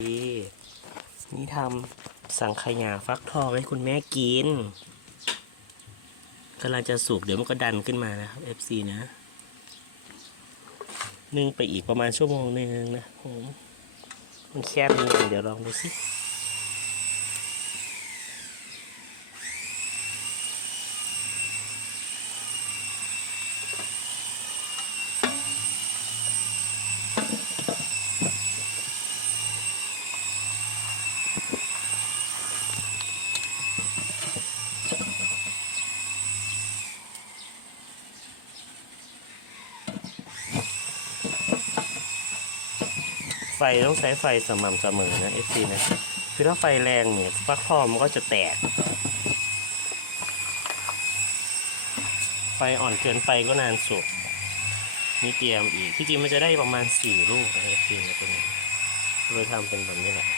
นี่ทำสังขยาฟักทองให้คุณแม่กินกำลังจะสุกเดี๋ยวมันก็ดันขึ้นมานะครับ FC นะนึ่งไปอีกประมาณชั่วโมงหนึ่งนะผมมันแคบนิดนึงเดี๋ยวลองดูสิ ไฟต้องใช้ไฟสม่ำเสมอนะ FC นะคือถ้าไฟแรงเนี่ยฟักทองมันก็จะแตก ไฟอ่อนเกินไปก็นานสุกนี่เตรียมอีกที่จริงมันจะได้ประมาณสี่ลูกนะ FC นะตัวนี้โดยทำเป็นแบบนี้แหละ